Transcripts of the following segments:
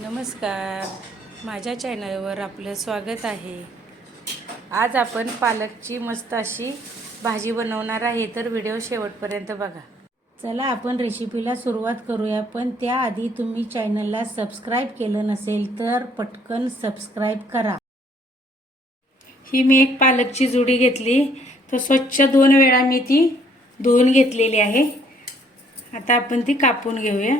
नमस्कार. माझ्या चॅनलवर आपलं स्वागत आहे. आज आपण पालकची मस्त अशी भाजी बनवणार आहे तर व्हिडिओ शेवटपर्यंत बघा. चला आपण रेसिपीला सुरुवात करूया पण त्याआधी तुम्ही चॅनलला सबस्क्राईब केलं नसेल तर पटकन सबस्क्राईब करा. ही मी एक पालकची जुडी घेतली. तर स्वच्छ दोन वेळा मी ती धुवून घेतलेली आहे. आता आपण ती कापून घेऊया.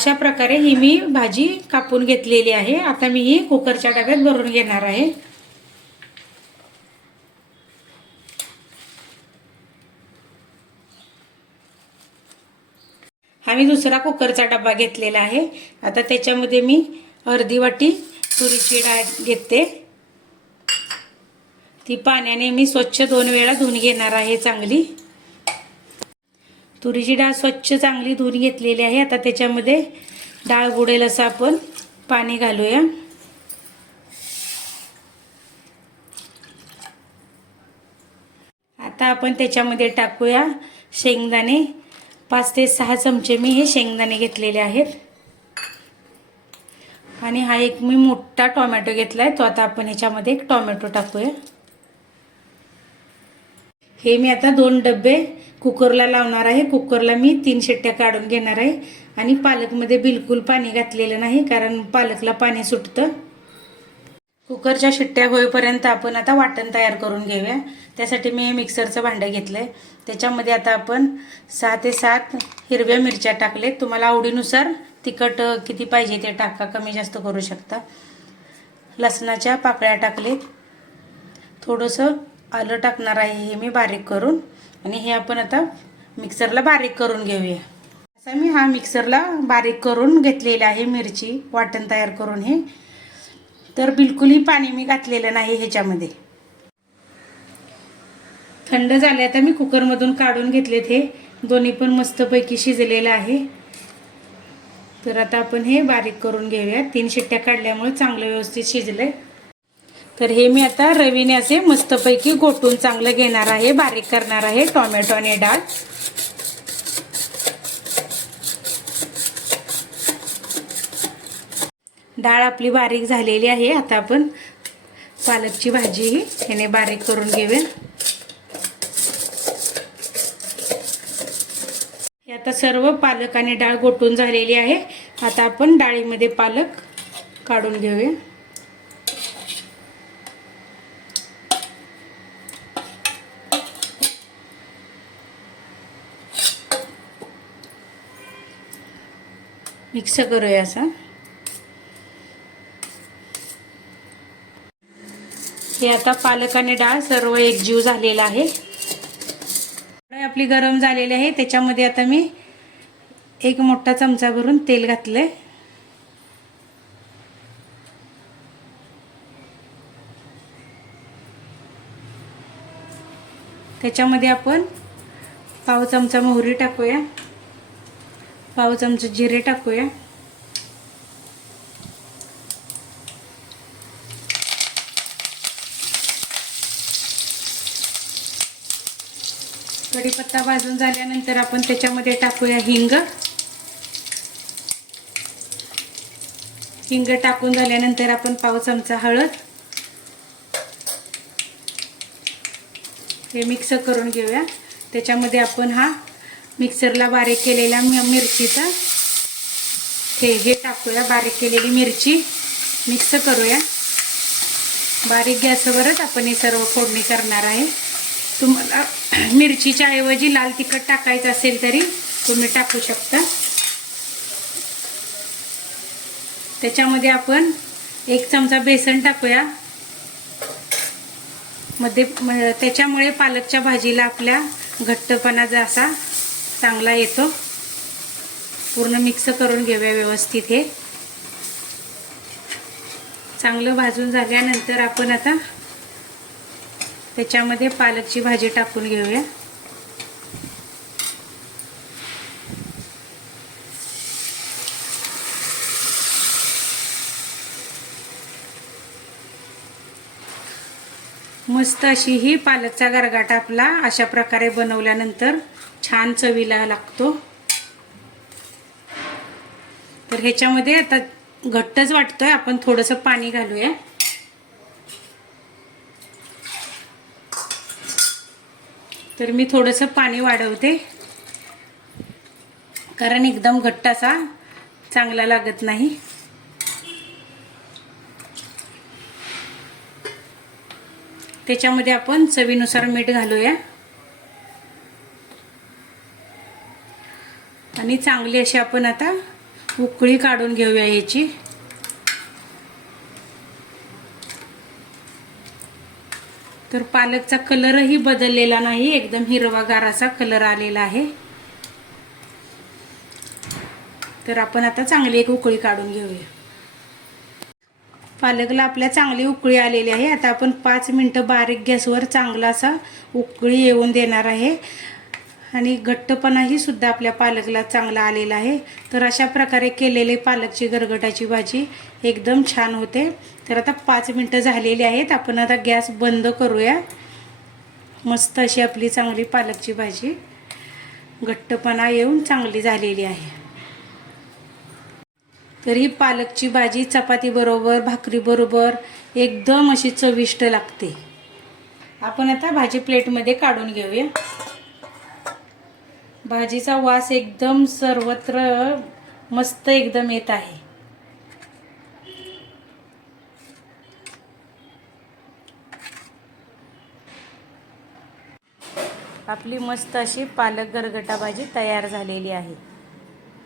अशा प्रकारे ही मी भाजी कापून घेतलेली आहे. आता मी ही कुकरच्या डब्यात भरून घेणार आहे. हा मी दुसरा कुकरचा डबा घेतलेला आहे. आता त्याच्यामध्ये मी अर्धी वाटी तुरीची डाळ घेते. ती पाण्याने मी स्वच्छ दोन वेळा धुवून घेणार आहे चांगली. तुरीची डाळ स्वच्छ चांगली धुवून घेतलेली आहे. आता त्याच्यामध्ये डाळ बुडेल असं आपण पाणी घालूया. आता आपण त्याच्यामध्ये टाकूया शेंगदाणे. पाच ते सहा चमचे मी हे शेंगदाणे घेतलेले आहेत. आणि हा एक मी मोठा टोमॅटो घेतला आहे तो आता आपण ह्याच्यामध्ये एक टोमॅटो टाकूया. हे मी आता दोन डबे कुकरला लावणार आहे. कुकरला मी तीन शिट्ट्या काढून घेणार आहे. आणि पालकमध्ये बिलकुल पाणी घातलेलं नाही कारण पालकला पाणी सुटतं. कुकरच्या शिट्ट्या होईपर्यंत आपण आता वाटण तयार करून घेऊया. त्यासाठी मी मिक्सरचं भांडं घेतलं आहे त्याच्यामध्ये आता आपण सहा ते सात हिरव्या मिरच्या टाकले तुम्हाला आवडीनुसार तिखट किती पाहिजे ते टाका कमी जास्त करू शकता. लसणाच्या पाकळ्या टाकलेत. थोडंसं आलं टाकणार आहे हे मी बारीक करून. आणि हे आपण आता मिक्सरला बारीक करून घेऊया. असा मी हा मिक्सरला बारीक करून घेतलेला आहे मिरची वाटण तयार करून हे. तर बिलकुलही पाणी मी घातलेलं नाही ह्याच्यामध्ये. थंड झाले आता मी कुकरमधून काढून घेतलेत हे. दोन्ही पण मस्तपैकी शिजलेलं आहे. तर आता आपण हे बारीक करून घेऊया. तीन शिट्ट्या काढल्यामुळे चांगलं व्यवस्थित शिजलं आहे तर हे मी आता रवीने असे मस्तपैकी गोटून चांगलं घेणार आहे बारीक करणार आहे टोमॅटो आणि डाळ. डाळ आपली बारीक झालेली आहे आता आपण पालकची भाजी ही ह्याने बारीक करून घेऊया. आता सर्व पालक आणि डाळ गोटून झालेली आहे आता आपण डाळीमध्ये पालक काढून घेऊया. मिक्स करूया असा. हे आता पालक आणि डाळ सर्व एकजीव झालेला आहे. आपली गरम झालेली आहे त्याच्यामध्ये आता मी एक मोठा चमचा भरून तेल घातलंय. त्याच्यामध्ये आपण पाव चमचा मोहरी टाकूया. पाव चमचे जिरे टाकूया. कढीपत्ता भाजून झाल्यानंतर आपण त्याच्यामध्ये टाकूया हिंग. हिंग टाकून झाल्यानंतर आपण पाव चमचा हळद. हे मिक्स करून घेऊया. त्याच्यामध्ये आपण हा मिक्सरला बारीक केलेला मिरचीचा. हे हे टाकूया बारीक केलेली मिरची. मिक्स करूया. बारीक गॅसवरच आपण हे सर्व फोडणी करणार आहे. तुम्हाला मिरचीच्या ऐवजी लाल तिखट टाकायचं असेल तरी तुम्ही टाकू शकता. त्याच्यामध्ये आपण एक चमचा बेसन टाकूया. मध्ये त्याच्यामुळे पालकच्या भाजीला आपल्या घट्टपणा जसा चांगला येतो. पूर्ण मिक्स करून घेऊया व्यवस्थित हे. चांगलं भाजून झाल्यानंतर आपण आता त्याच्यामध्ये पालकची भाजी टाकून घेऊया. मस्त अशी ही पालकचा गरगाट आपला अशा प्रकारे बनवल्यानंतर छान चवीला लागतो. तर ह्याच्यामध्ये आता घट्टच वाटतोय आपण थोडंसं पाणी घालूया. तर मी थोडंसं पाणी वाढवते. कारण एकदम घट्ट असा चांगला लागत नाही. त्याच्यामध्ये आपण चवीनुसार मीठ घालूया. आणि चांगली अशी आपण आता उकळी काढून घेऊया ह्याची. तर पालकचा कलरही बदललेला नाही एकदम हिरवागार असा कलर आलेला आहे. तर आपण आता चांगली एक उकळी काढून घेऊया. पालकला आपल्या चांगली उकळी आलेली आहे. आता आपण पाच मिनटं बारीक गॅसवर चांगला असा उकळी येऊन देणार आहे. आणि घट्टपणाही सुद्धा आपल्या पालकला चांगला आलेला आहे. तर अशा प्रकारे केलेले पालकची गरगटाची भाजी एकदम छान होते. तर आता पाच मिनटं झालेली आहेत. आपण आता गॅस बंद करूया. मस्त अशी आपली चांगली पालकची भाजी घट्टपणा येऊन चांगली झालेली आहे. तर ही पालकची भाजी चपातीबरोबर भाकरीबरोबर एकदम अशी चविष्ट लागते. आपण आता भाजी प्लेटमध्ये काढून घेऊया. भाजीचा वास एकदम सर्वत्र मस्त एकदम येत आहे. आपली मस्त अशी पालक गरगटा भाजी तयार झालेली आहे.